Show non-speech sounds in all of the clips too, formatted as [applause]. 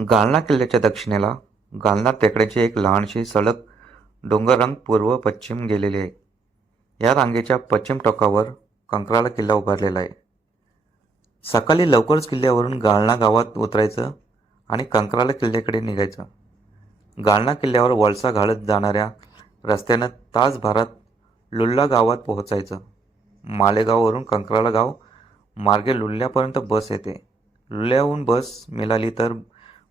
गालना किल्ल्याच्या दक्षिणेला गालना टेकड्याची एक लहानशी सडक डोंगररांग पूर्व पश्चिम गेलेली आहे. या रांगेच्या पश्चिम टोकावर कंकराला किल्ला उभारलेला आहे. सकाळी लवकरच किल्ल्यावरून गाळणा गावात उतरायचं आणि कंकराला किल्ल्याकडे निघायचं. गाळणा किल्ल्यावर वळसा घालत जाणाऱ्या रस्त्यानं तासभरात लुल्ला गावात पोहोचायचं. मालेगाववरून कंकराला गाव मार्गे लुल्ल्यापर्यंत बस येते. लुल्ल्याहून बस मिळाली तर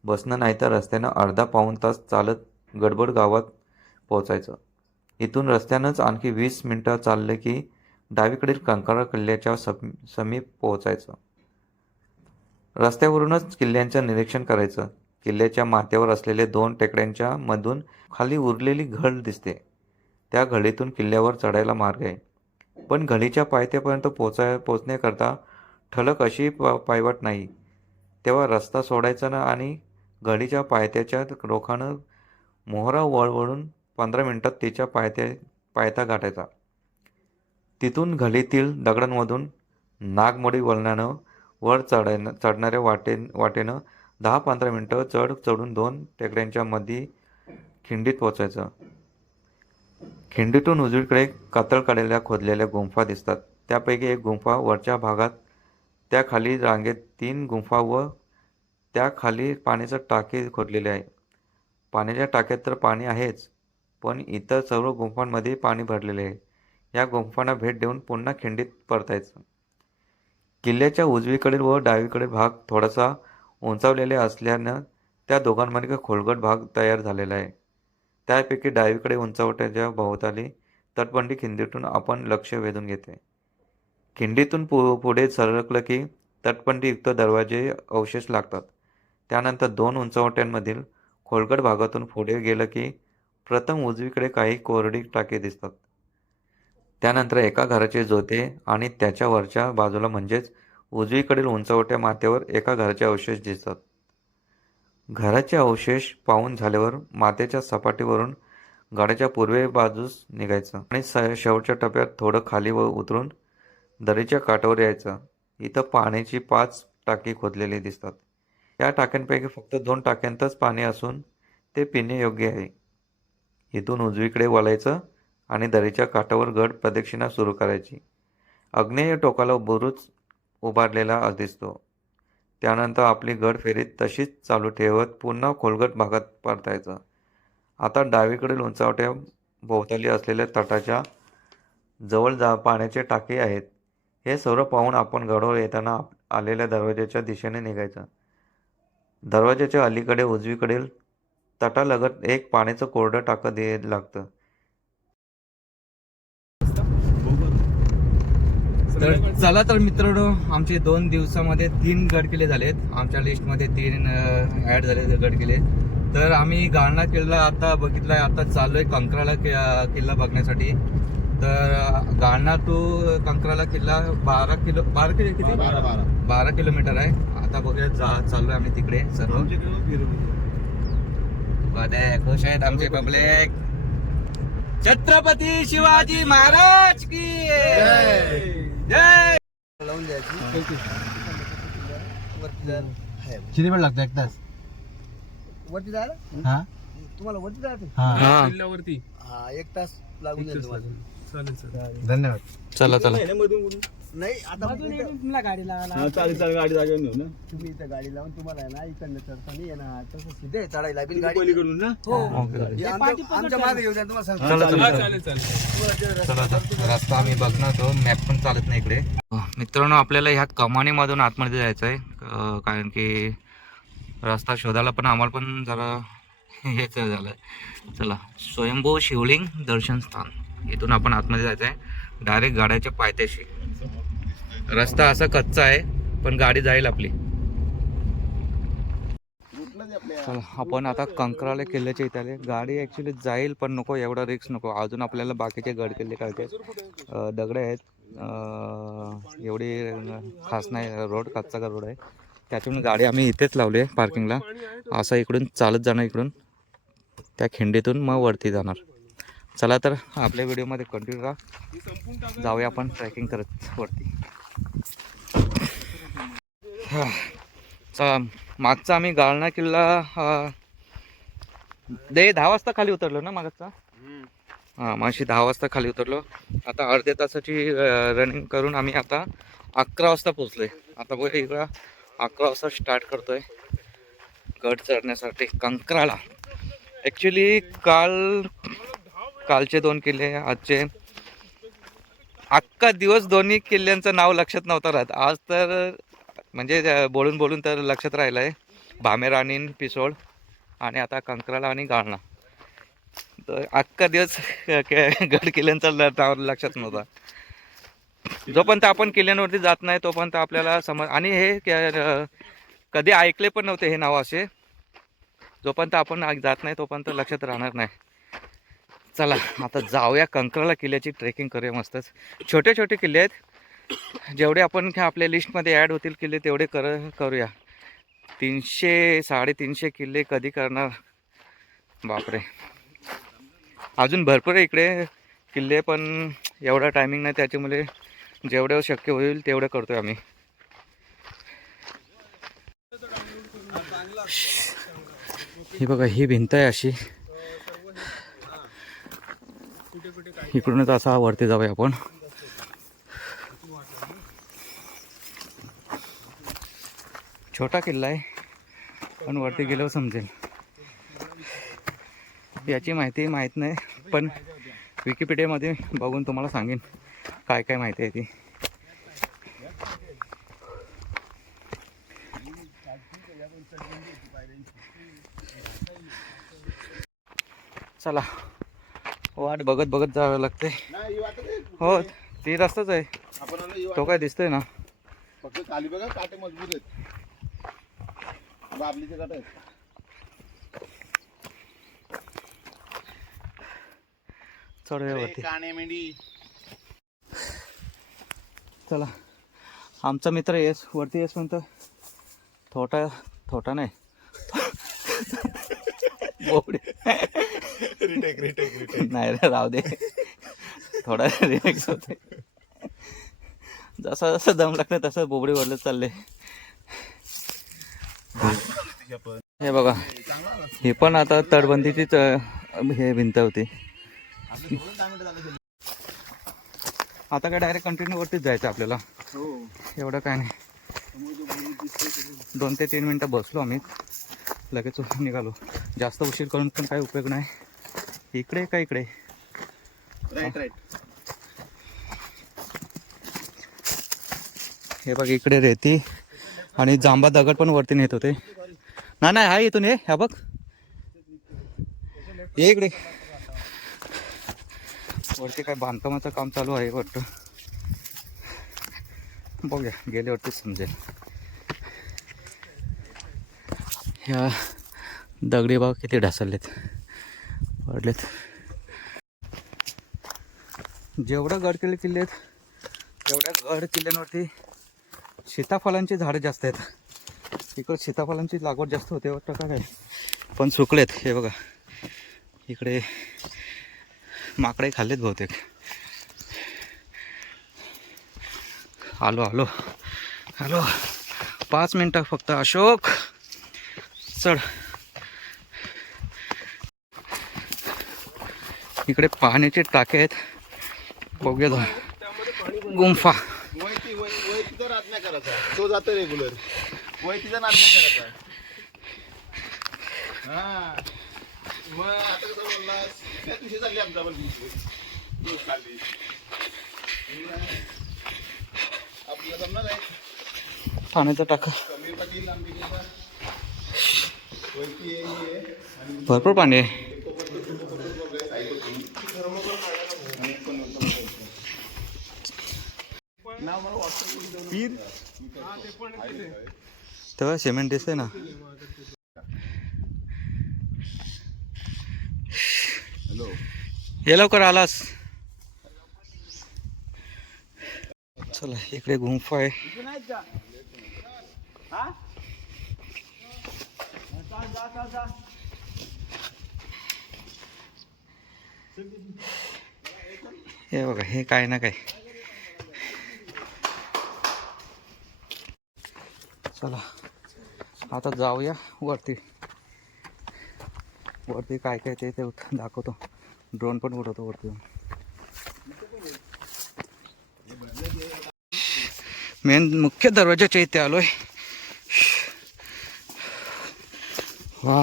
बसणं नाही तर रस्त्यानं अर्धा पाऊण तास चालत गडबड गावात पोहोचायचं. इथून रस्त्यानंच आणखी वीस मिनटं चाललं की डावीकडील कंकाळा किल्ल्याच्या सम समीप पोहोचायचं. रस्त्यावरूनच किल्ल्यांचं निरीक्षण करायचं. किल्ल्याच्या माथ्यावर असलेले दोन टेकड्यांच्या मधून खाली उरलेली घड दिसते. त्या घडीतून किल्ल्यावर चढायला मार्ग आहे. पण घडीच्या पायथ्यापर्यंत पोचाय पोचण्याकरता ठळक अशी प पायवाट नाही. तेव्हा रस्ता सोडायचा ना आणि घडीच्या पायथ्याच्या रोखानं मोहरा वळवळून पंधरा मिनटात तिच्या पायथ्या पायथा गाठायचा. तिथून घडीतील दगडांमधून नागमोडी वळणानं वर चढायनं चढणाऱ्या वाटे वाटेनं दहा पंधरा मिनटं चढ चढून दोन टेकड्यांच्या मध्ये खिंडीत पोचायचं खिंडीतून उजवीकडे कातळ काढलेल्या खोदलेल्या गुंफा दिसतात. त्यापैकी एक गुंफा वरच्या भागात त्या खाली रांगेत तीन गुंफा व त्या खाली पाण्याचं टाके खोदलेले आहे. पाण्याच्या टाक्यात तर पाणी आहेच पण इतर सर्व गुंफांमध्ये पाणी भरलेले आहे. या गुंफांना भेट देऊन पुन्हा खिंडीत परतायचं. किल्ल्याच्या उजवीकडील व डावीकडील भाग थोडासा उंचावलेले असल्यानं त्या दोघांमध्ये खोलगट भाग तयार झालेला आहे. त्यापैकी डावीकडे उंचावट्याच्या भोवताली तटबंडी खिंडीतून आपण लक्ष वेधून घेते खिंडीतून पु पुढे सरकलं की तटबंडीयुक्त दरवाजे अवशेष लागतात. त्यानंतर दोन उंचवट्यांमधील खोलगट भागातून पुढे गेलं की प्रथम उजवीकडे काही कोरडी टाके दिसतात. त्यानंतर एका घराचे जोते आणि त्याच्या वरच्या बाजूला म्हणजेच उजवीकडील उंचवट्या मातेवर एका घराचे अवशेष दिसतात. घराचे अवशेष पाहून झाल्यावर मातेच्या सपाटीवरून गाड्याच्या पूर्वे बाजूस निघायचं आणि स शेवटच्या टप्प्यात थोडं खाली व उतरून दरीच्या काठावर यायचं. इथं पाण्याची पाच टाकी खोदलेली दिसतात. या टाक्यांपैकी फक्त दोन टाक्यांतच पाणी असून ते पिणे योग्य आहे. इथून उजवीकडे वळायचं आणि दरीच्या काठावर गड प्रदक्षिणा सुरू करायची. आग्नेय टोकाला बुरुज उभारलेला दिसतो. त्यानंतर आपली गड फेरीत तशीच चालू ठेवत पुन्हा खोलगट भागात परतायचं. आता डावीकडील उंचावट्या भोवताली असलेल्या तटाच्या जवळ जा पाण्याचे टाके आहेत. हे सर्व पाहून आपण गडावर येताना आलेल्या दरवाजाच्या दिशेने निघायचं. दरवाजाच्या अलीकडे उजवीकडील तटालगत एक पाण्याचं कोरडं टाकं दे लागतं. तर चला तर मित्रांनो आमचे दोन दिवसामध्ये तीन गडकिल्ले झालेत. आमच्या लिस्टमध्ये तीन ॲड झाले गडकिल्ले तर आम्ही गाळणा किल्ला आता बघितला आता चाललोय कंकराला किल्ला बघण्यासाठी. तर अं, गाळणा टू कंकराला किल्ला बारा किलो बारा किलो किती? बारा बारा. बारा किलोमीटर आहे. आता बघूया जा चाललोय आम्ही तिकडे सर्व. खुश आहेत आमचे पब्लिक छत्रपती शिवाजी महाराज की जय! लावून द्यायची. वरती जायला किती वेळ लागतो एक तास? वरती जायला हा? तुम्हाला वरती जायचं हा. किल्ल्यावरती. हा एक तास लागून जाईल तुम्हाला. चालेल चालेल. धन्यवाद. चला चला. नाही आता तुम्हाला गाडी चालेल चालेल गाडी जागेवर नेऊ ना. तुम्ही इथं गाडी लावून तुम्हाला आहे ना इकडनं चढताना येणार. तसं सिधे चढायला बिन गाडी. पलीकडून ना? हो. ओके. हे आमच्या आमच्या मागे येऊ द्या तुम्हाला सांगतो. चला चला हा, चला. चालेल. चालेल चला आता. रस्ता आम्ही बघणार तो मॅप पण चालत नाही इकडे. मित्रांनो आपल्याला ह्या कमानीमधून आतमध्ये जायचं आहे. अं, कारण की रस्ता शोधायला पण आम्हाला पण जरा [laughs] हेच झालं चला. स्वयंभू शिवलिंग दर्शन स्थान. इथून आपण आतमध्ये जायचं आहे डायरेक्ट गाड्याच्या पायथ्याशी. रस्ता असा कच्चा आहे पण गाडी जाईल आपली. आपण आता कंकराले किल्ल्याच्या इथे आले गाडी ॲक्च्युली जाईल पण नको एवढा रिक्स नको. अजून आपल्याला बाकीचे गड किल्ले काढते दगडे आहेत. एवढी खास नाही रोड कच्चा रोड आहे. त्याच्यामुळे गाडी आम्ही इथेच लावली आहे पार्किंगला असं इकडून चालत जाणं इकडून. त्या खिंडीतून मग वरती जाणार. चला तर आपल्या व्हिडिओमध्ये कंटिन्यू राहा जाऊया आपण ट्रॅकिंग करत वरती. मागचा आम्ही गाळणा किल्ला दे दहा वाजता खाली उतरलो ना मागचा? हां माशी दहा वाजता खाली उतरलो. आता अर्ध्या तासाची रनिंग करून आम्ही आता अकरा वाजता पोचलोय आता बघा इकडं अकरा वाजता स्टार्ट करतोय. गड चढण्यासाठी कंकराला ॲक्च्युली काल कालचे दोन किल्ले आजचे. अख्खा दिवस दोन्ही किल्ल्यांचं नाव लक्षात नव्हतं राहत. आज तर म्हणजे बोलून बोलून तर लक्षात राहिलं आहे भामेर आणि पिसोड आणि आता कंकराला आणि गाळणा. तर अख्खा दिवस के- [laughs] गड किल्ल्यांचा ल- नाव लक्षात नव्हता. जोपर्यंत आपण किल्ल्यांवरती जात नाही तोपर्यंत आपल्याला समज आणि हे के- कधी ऐकले पण नव्हते हे नाव असे. जोपर्यंत आपण जात नाही तोपर्यंत लक्षात राहणार नाही. चला आता जाऊया कंकराला किल्ल्याची ट्रेकिंग करूया मस्तच. छोटे छोटे किल्ले आहेत. जेवढे आपण आपल्या लिस्टमध्ये ॲड होतील किल्ले तेवढे कर करूया. तीनशे साडेतीनशे किल्ले कधी करणार? बापरे. अजून भरपूर आहे इकडे. किल्ले पण एवढा टायमिंग नाही त्याच्यामुळे जेवढं शक्य होईल तेवढं करतोय आम्ही. ही बघा ही भिंत आहे अशी. इकडूनच असा वरती जाऊया आपण. छोटा किल्ला आहे पण वरती गेल्यावर समजेल. याची माहिती माहीत नाही पण विकिपीडियामध्ये बघून तुम्हाला सांगेन काय काय माहिती आहे ती. चला. वाट बघत बघत जावं लागते. हो ती रस्ताच आहे. तो काय दिसतोय ना? फक्त खाली बघा काटे मजबूत आहेत. बाबलीचे काटे आहेत. चढूया वरती काणे मेंढी. चला आमचा मित्र येस वरती येस म्हणतो थोटा थोटा नाही. बोबडे नाही रे राहू दे. थोडा रिलॅक्स होते जसा जसा दम लागतं तसं बोबडे वरलं चालले. हे बघा ही पण आता तटबंदीचीच अं, हे भिंत होती. आता काय डायरेक्ट कंटिन्यू वरतीच जायचं आपल्याला. हो. एवढं काय नाही. दोन ते तीन मिनटं बसलो आम्ही. लगेच निघालो. जास्त उशीर करून पण काही उपयोग नाही. इकडे का इकडे? राईट राईट हे बघ इकडे रेती आणि जांबा दगड पण वरती नेत होते. ना नाही आहे इथून हे ह्या बघ. ये इकडे. वरती काय बांधकामाचं काम चालू आहे वाटतं. बघूया गेल्यावरतीच समजेल. ह्या दगडी बाग किती ढासळलेत. पडलेत. जेवढं गड किल्ले किल्ले आहेत तेवढ्या गड किल्ल्यांवरती सीताफळांची झाडं जास्त आहेत. इकडं सीताफळांची लागवड जास्त होते वाटतं का काय? पण सुकलेत हे बघा. इकडे माकडे खाल्लेत बहुतेक. आलो आलो. हॅलो पाच मिनटं फक्त अशोक. चढ. इकडे पाण्याचे टाके आहेत. बघूया जा. गुंफा. तो जातो रेग्युलर तिचा नाद नाही करायचा हा मग आता कसं बोललास त्या दिवशी चालली आमचा पण आपल्याला जमणार आहे पाण्याचा टाका. पाटील भरपूर पाणी आहे. तेव्हा सिमेंट दिसतंय ना. हे लवकर आलास. चला इकडे गुंफा आहे. हे बघा हे काय ना काय. चला आता जाऊया वरती. वरती काय काय ते ते दाखवतो. ड्रोन पण उडवतो वरती. मेन मुख्य दरवाजाच्या इथे आलोय. वा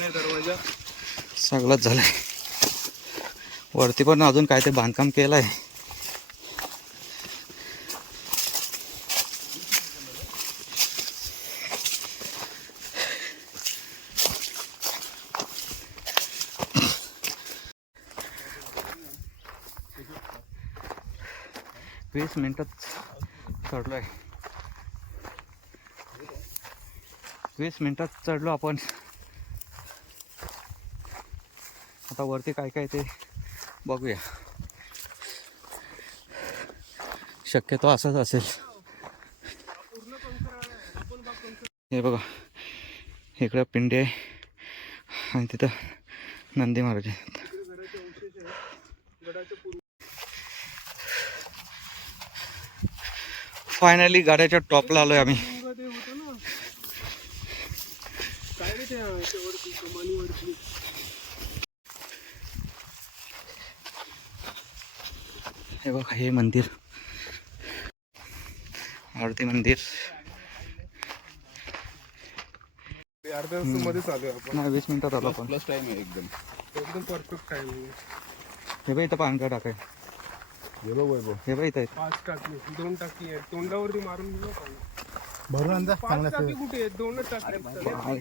आहे दरवाजा सगळंच झालंय. वरती पण अजून काय ते बांधकाम केलं वीस मिनटात चढलो आहे. वीस मिनिटात चढलो आपण. आता वरती काय काय ते बघूया. शक्यतो असंच असेल. हे बघा इकडं पिंडी आहे आणि तिथं नंदी महाराज फायनली गाड्याच्या टॉपला आलोय आम्ही. हे बघा हे मंदिर. आरती मंदिर. ते अर्ध्या तासामध्ये चालू आहे आपण. नाही वीस मिनिटात आलो आपण. प्लस टाइम आहे एकदम. एकदम परफेक्ट टाइम आहे. हे बघ इथं पानका टाकाय गेलो वैभव हे बघ. इथं आहेत. पाच टाकी दोन टाकी आहेत. तोंडावरती मारून दिलं पाणी भरून आणजा पाच टाकी कुठे आहेत? दोनच टाकी आहेत. आहे.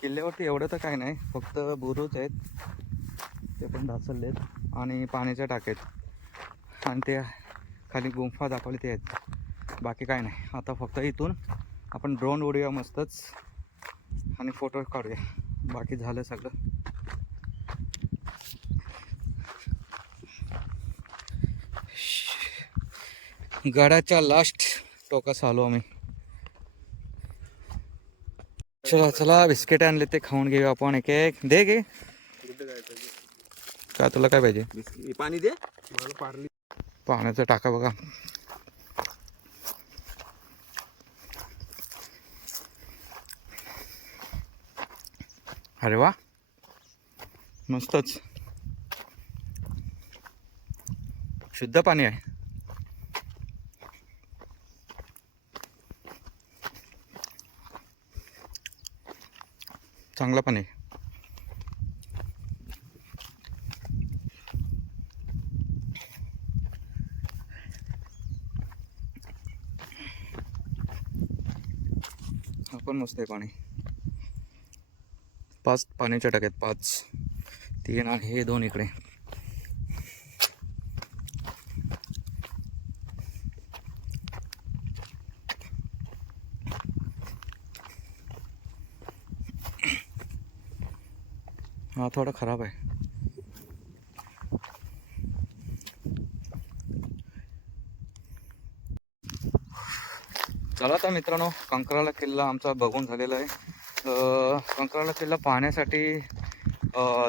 किल्ल्यावरती एवढं तर काय नाही फक्त बुरुज आहेत. ते पण ढासळलेत. आणि पाण्याच्या टाक्यात. आणि ते खाली गुंफा दाखवली ते आहेत. बाकी काय नाही. आता फक्त इथून आपण ड्रोन उडूया मस्तच. आणि फोटो काढूया. बाकी झालं सगळं. गडाच्या लास्ट टोकास आलो आम्ही. चला चला बिस्किट आणले ते खाऊन घेऊ आपण एक एक. दे गे. का तुला काय पाहिजे? पाणी दे. पारली. पाण्याचा टाका बघा. अरे वा. मस्तच. शुद्ध पाणी आहे. चांगलं पाणी आहे. पण मस्त आहे पाणी. पाच पाण्याच्या टाक्यात पाच तीन आणि हे दोन इकडे. हा थोडा खराब आहे. चला तर मित्रांनो कंकराला किल्ला आमचा बघून झालेला आहे. कंकराला किल्ला पाहण्यासाठी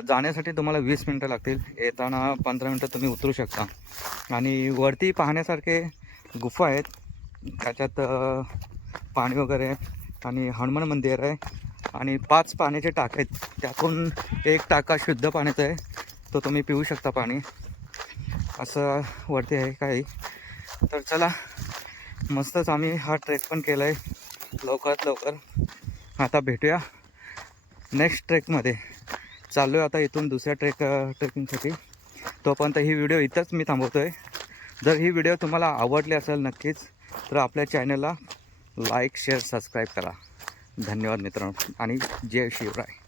जाण्यासाठी तुम्हाला वीस मिनटं लागतील. येताना पंधरा मिनटं तुम्ही उतरू शकता. आणि वरती पाहण्यासारखे गुफा आहेत. त्याच्यात पाणी वगैरे आणि हनुमान मंदिर आहे. आणि पाच पाण्याचे टाके आहेत. त्यातून एक टाका शुद्ध पाण्याचा आहे. तो तुम्ही पिऊ शकता पाणी. असं वरती आहे काही. तर चला मस्तच आम्ही हा ट्रेक पण केला आहे लवकरात लवकर आता भेटूया नेक्स्ट ट्रेकमध्ये चाललो आहे आता इथून दुसऱ्या ट्रेक ट्रेकिंगसाठी तोपर्यंत ही व्हिडिओ इथंच मी थांबवतो आहे जर ही व्हिडिओ तुम्हाला आवडली असेल नक्कीच तर आपल्या चॅनलला लाईक शेअर सबस्क्राईब करा. धन्यवाद मित्रांनो. आणि जय शिवराय.